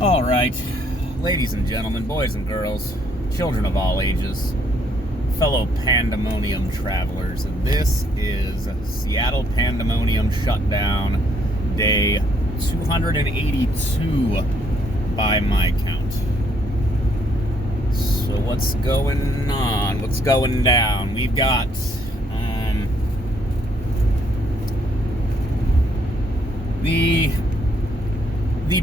All right, ladies and gentlemen, boys and girls, children of all ages, fellow Pandemonium travelers, this is Seattle Pandemonium Shutdown, day 282 by my count. So what's going on? What's going down? We've got the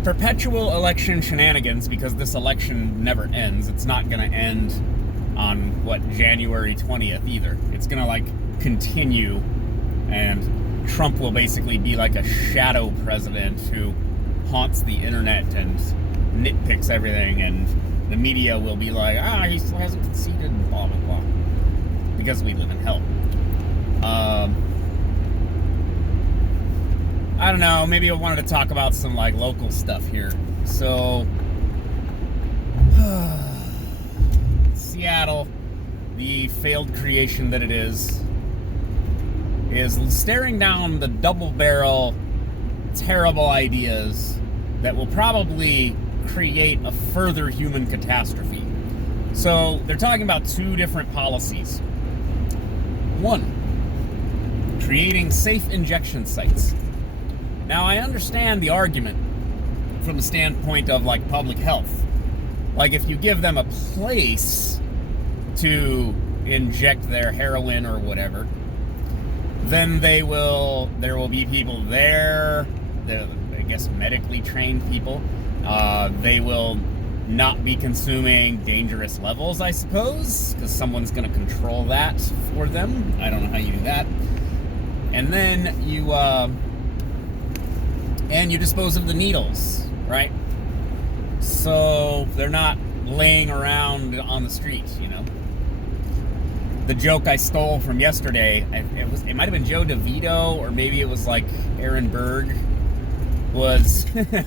perpetual election shenanigans, because this election never ends. It's not going to end on, January 20th either. It's going to, continue, and Trump will basically be like a shadow president who haunts the internet and nitpicks everything, and the media will be like, he still hasn't conceded, blah, blah, blah, because we live in hell. I don't know, maybe I wanted to talk about some, local stuff here. So, Seattle, the failed creation that it is staring down the double-barrel, terrible ideas that will probably create a further human catastrophe. So, they're talking about two different policies. One, creating safe injection sites. Now, I understand the argument from the standpoint of, public health. If you give them a place to inject their heroin or whatever, then there will be people there, I guess medically trained people. They will not be consuming dangerous levels, I suppose, because someone's going to control that for them. I don't know how you do that. And then you dispose of the needles, right? So they're not laying around on the street, The joke I stole from yesterday, it might have been Joe DeVito, or maybe it was Aaron Berg, was well,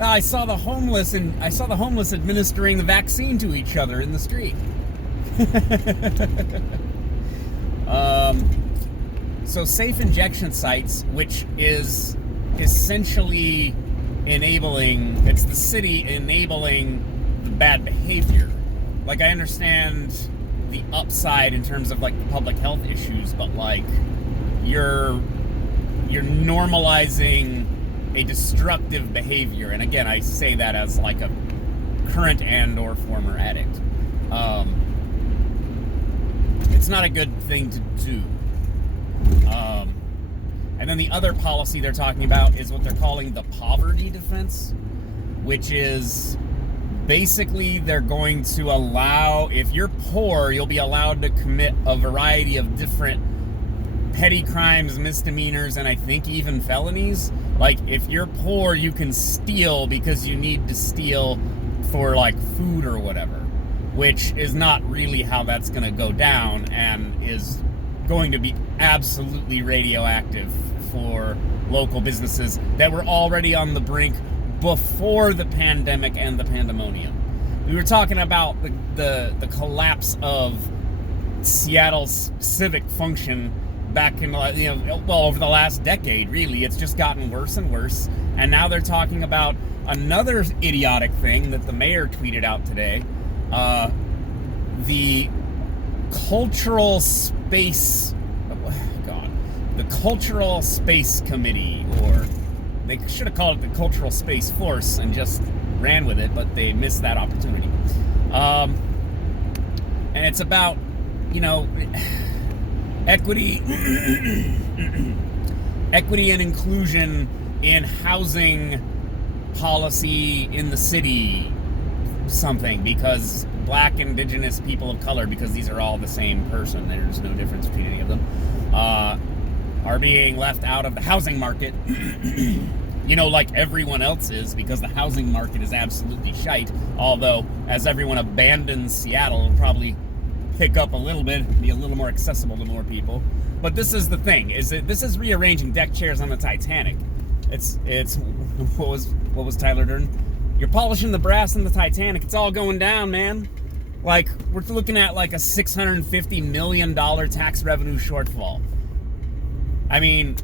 I saw the homeless administering the vaccine to each other in the street. So safe injection sites, which is essentially it's the city enabling the bad behavior. I understand the upside in terms of the public health issues, but you're normalizing a destructive behavior. And again, I say that as a current and or former addict. It's not a good thing to do. And then the other policy they're talking about is what they're calling the poverty defense, which is basically they're going to allow, if you're poor, you'll be allowed to commit a variety of different petty crimes, misdemeanors, and I think even felonies. If you're poor, you can steal because you need to steal for food or whatever, which is not really how that's going to go down, and is going to be absolutely radioactive for local businesses that were already on the brink before the pandemic and the pandemonium. We were talking about the collapse of Seattle's civic function back in over the last decade. Really, it's just gotten worse and worse, and now they're talking about another idiotic thing that the mayor tweeted out today, the Cultural Space Committee, or they should have called it the Cultural Space Force and just ran with it, but they missed that opportunity. And it's about, equity and inclusion in housing policy in the city, something, because Black, Indigenous, people of color, because these are all the same person, there's no difference between any of them, are being left out of the housing market, like everyone else is, because the housing market is absolutely shite. Although, as everyone abandons Seattle, it'll probably pick up a little bit, be a little more accessible to more people. But this is the thing, this is rearranging deck chairs on the Titanic. It's what was Tyler Durden? You're polishing the brass in the Titanic. It's all going down, man. We're looking at a $650 million tax revenue shortfall. I mean,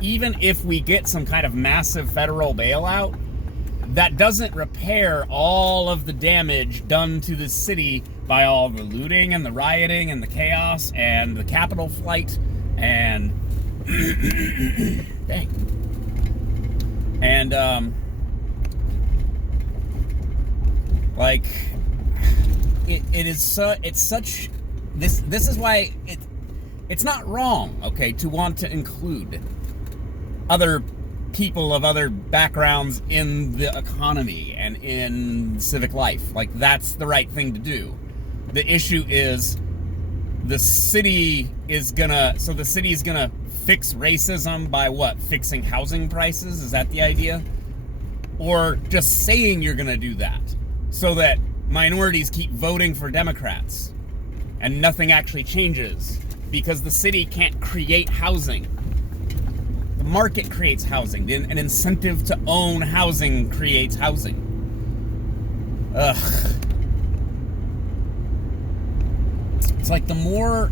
even if we get some kind of massive federal bailout, that doesn't repair all of the damage done to the city by all the looting and the rioting and the chaos and the Capitol flight and dang. And like it's such this is why it's not wrong, okay, to want to include other people of other backgrounds in the economy and in civic life. Like, that's the right thing to do. The issue is the city is gonna fix racism by what? Fixing housing prices? Is that the idea? Or just saying you're gonna do that so that minorities keep voting for Democrats and nothing actually changes because the city can't create housing. The market creates housing. An incentive to own housing creates housing. Ugh. It's like the more...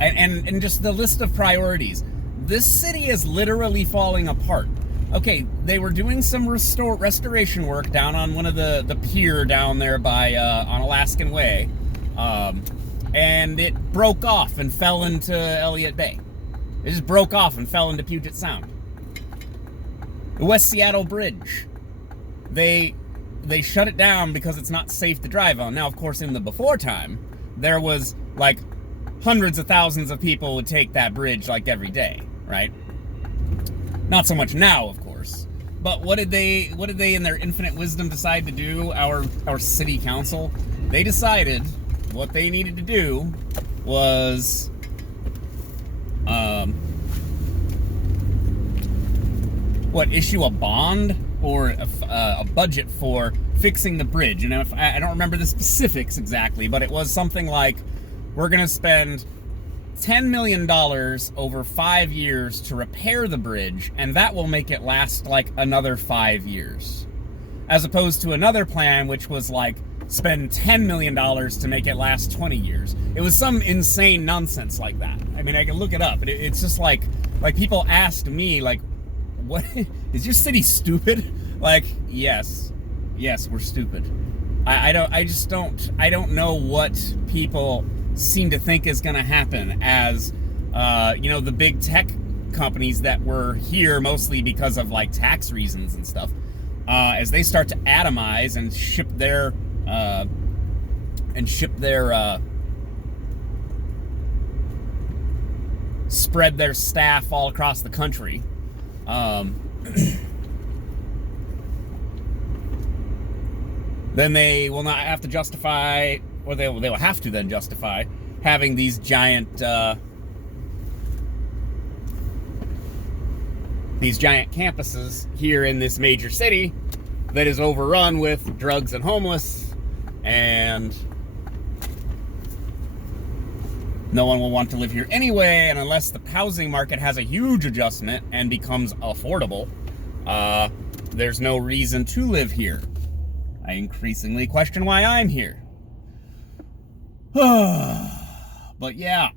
And just the list of priorities. This city is literally falling apart. Okay, they were doing some restoration work down on one of the pier down there by on Alaskan Way. And it broke off and fell into Elliott Bay. It just broke off and fell into Puget Sound. The West Seattle Bridge. They shut it down because it's not safe to drive on. Now, of course, in the before time, there was like hundreds of thousands of people would take that bridge like every day, right? Not so much now, of course. But what did they in their infinite wisdom decide to do? Our city council, they decided what they needed to do was issue a bond or a budget for fixing the bridge. And I don't remember the specifics exactly, but it was something like, we're going to spend $10 million over 5 years to repair the bridge, and that will make it last like another 5 years. As opposed to another plan, which was like, spend $10 million to make it last 20 years. It was some insane nonsense like that. I mean, I can look it up. It's just like people asked me, like, what, is your city stupid? Like, yes, we're stupid. I don't know what people seem to think is going to happen as, the big tech companies that were here mostly because of like tax reasons and stuff, as they start to atomize and ship their spread their staff all across the country. Then they will not have to justify, or they will have to then justify having these giant campuses here in this major city that is overrun with drugs and homeless, and no one will want to live here anyway. And unless the housing market has a huge adjustment and becomes affordable, there's no reason to live here. I increasingly question why I'm here. But yeah.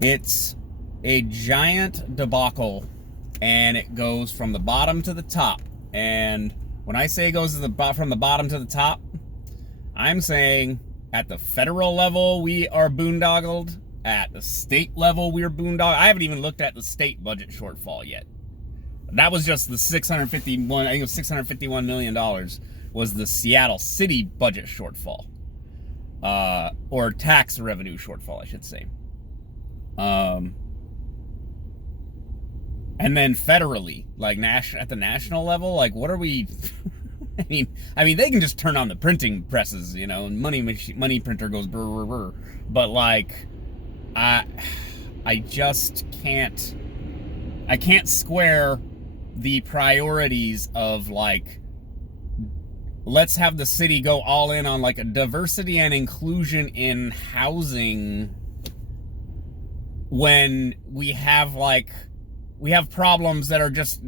It's a giant debacle, and it goes from the bottom to the top. And when I say it goes from the bottom to the top, I'm saying at the federal level we are boondoggled. At the state level, we're boondoggled. I haven't even looked at the state budget shortfall yet. That was just the $651 million was the Seattle city budget shortfall. Or tax revenue shortfall, I should say. And then federally, like at the national level, like what are we... I mean, they can just turn on the printing presses, and money printer goes brr, brr, brr. But like... I just can't square the priorities of like, let's have the city go all in on like a diversity and inclusion in housing when we have problems that are just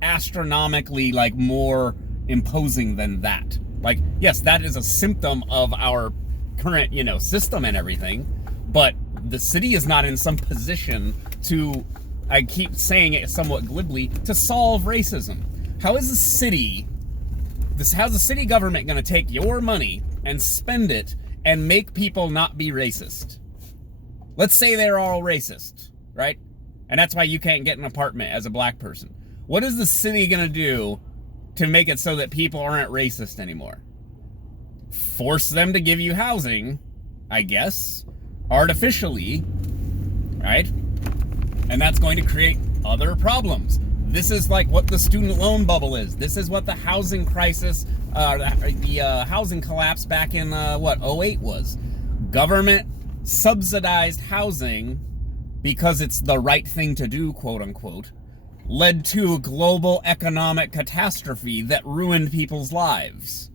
astronomically like more imposing than that. Like, yes, that is a symptom of our current, system and everything, but the city is not in some position to, I keep saying it somewhat glibly, to solve racism. How's the city government going to take your money and spend it and make people not be racist? Let's say they're all racist, right? And that's why you can't get an apartment as a black person. What is the city going to do to make it so that people aren't racist anymore? Force them to give you housing, I guess, artificially, right? And that's going to create other problems. This is like what the student loan bubble is. This is what the housing crisis, the housing collapse back in, 08 was. Government subsidized housing because it's the right thing to do, quote unquote, led to a global economic catastrophe that ruined people's lives.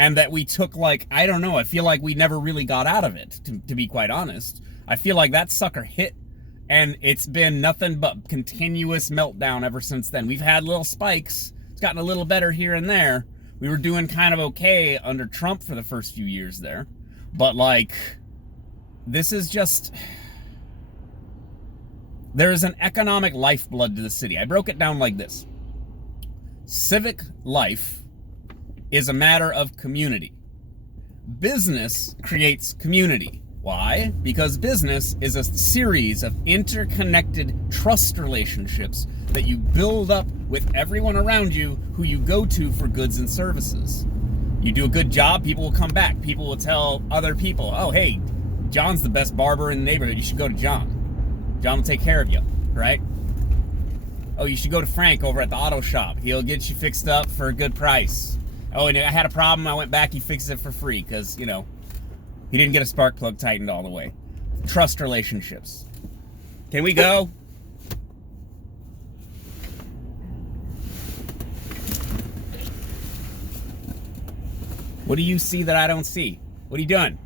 And that we took, like, I don't know, I feel like we never really got out of it, to be quite honest. I feel like that sucker hit, and it's been nothing but continuous meltdown ever since then. We've had little spikes. It's gotten a little better here and there. We were doing kind of okay under Trump for the first few years there. But, like, this is just... There is an economic lifeblood to the city. I broke it down like this. Civic life is a matter of community. Business creates community. Why? Because business is a series of interconnected trust relationships that you build up with everyone around you who you go to for goods and services. You do a good job, people will come back. People will tell other people, oh, hey, John's the best barber in the neighborhood. You should go to John. John will take care of you, right? Oh, you should go to Frank over at the auto shop. He'll get you fixed up for a good price. Oh, and I had a problem. I went back. He fixed it for free because, you know, he didn't get a spark plug tightened all the way. Trust relationships. Can we go? What do you see that I don't see? What are you doing?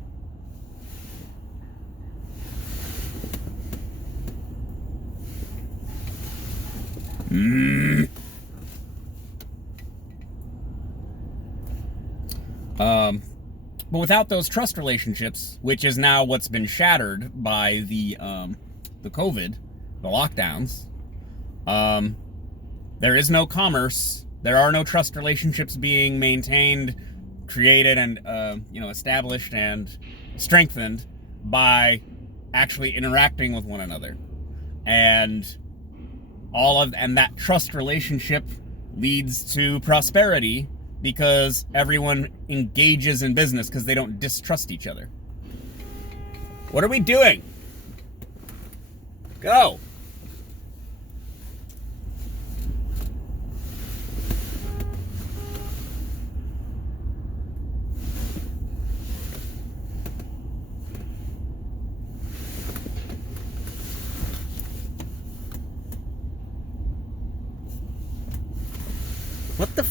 But without those trust relationships, which is now what's been shattered by the COVID, the lockdowns, there is no commerce. There are no trust relationships being maintained, created, and established and strengthened by actually interacting with one another, and that trust relationship leads to prosperity. Because everyone engages in business because they don't distrust each other. What are we doing? Go. What the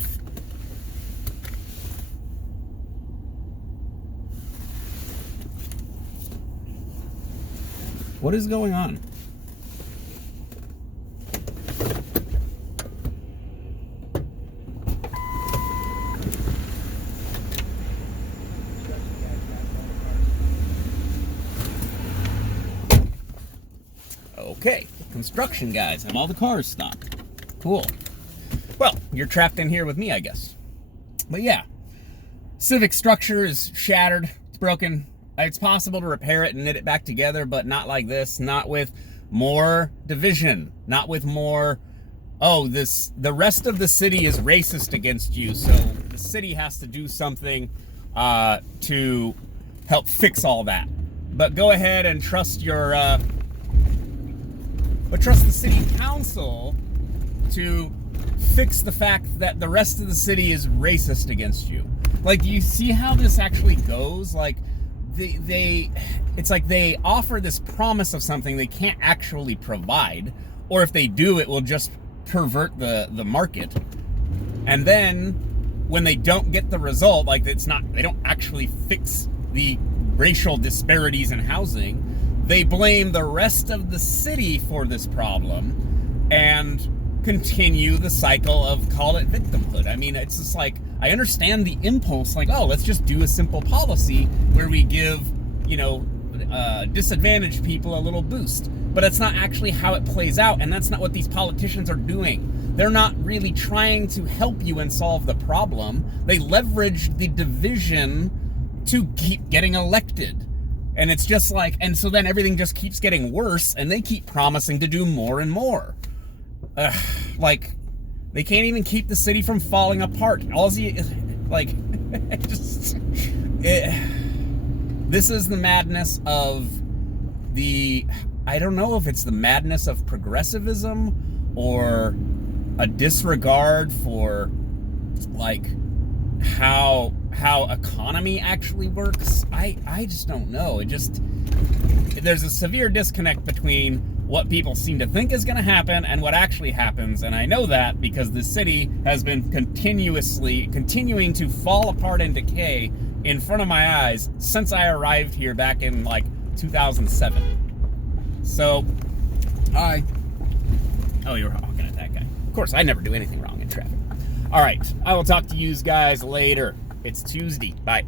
What is going on? Okay, construction guys have all the cars stopped. Cool. Well, you're trapped in here with me, I guess. But yeah, civic structure is shattered, it's broken. It's possible to repair it and knit it back together, but not like this, not with more division, not with more, the rest of the city is racist against you, so the city has to do something to help fix all that. But go ahead and trust trust the city council to fix the fact that the rest of the city is racist against you. Like, do you see how this actually goes? Like, it's like they offer this promise of something they can't actually provide, or if they do, it will just pervert the market. And then when they don't get the result, like they don't actually fix the racial disparities in housing, they blame the rest of the city for this problem and continue the cycle of, call it victimhood. I mean, it's just like, I understand the impulse, like, oh, let's just do a simple policy where we give, disadvantaged people a little boost. But that's not actually how it plays out, and that's not what these politicians are doing. They're not really trying to help you and solve the problem. They leverage the division to keep getting elected. And it's just like, and so then everything just keeps getting worse, and they keep promising to do more and more. Like, they can't even keep the city from falling apart. This is the madness of I don't know if it's the madness of progressivism or a disregard for, like, how economy actually works. I just don't know. There's a severe disconnect between what people seem to think is going to happen and what actually happens, and I know that because the city has been continuing to fall apart and decay in front of my eyes since I arrived here back in, like, 2007. So, oh, you were honking at that guy. Of course, I never do anything wrong in traffic. All right, I will talk to you guys later. It's Tuesday. Bye.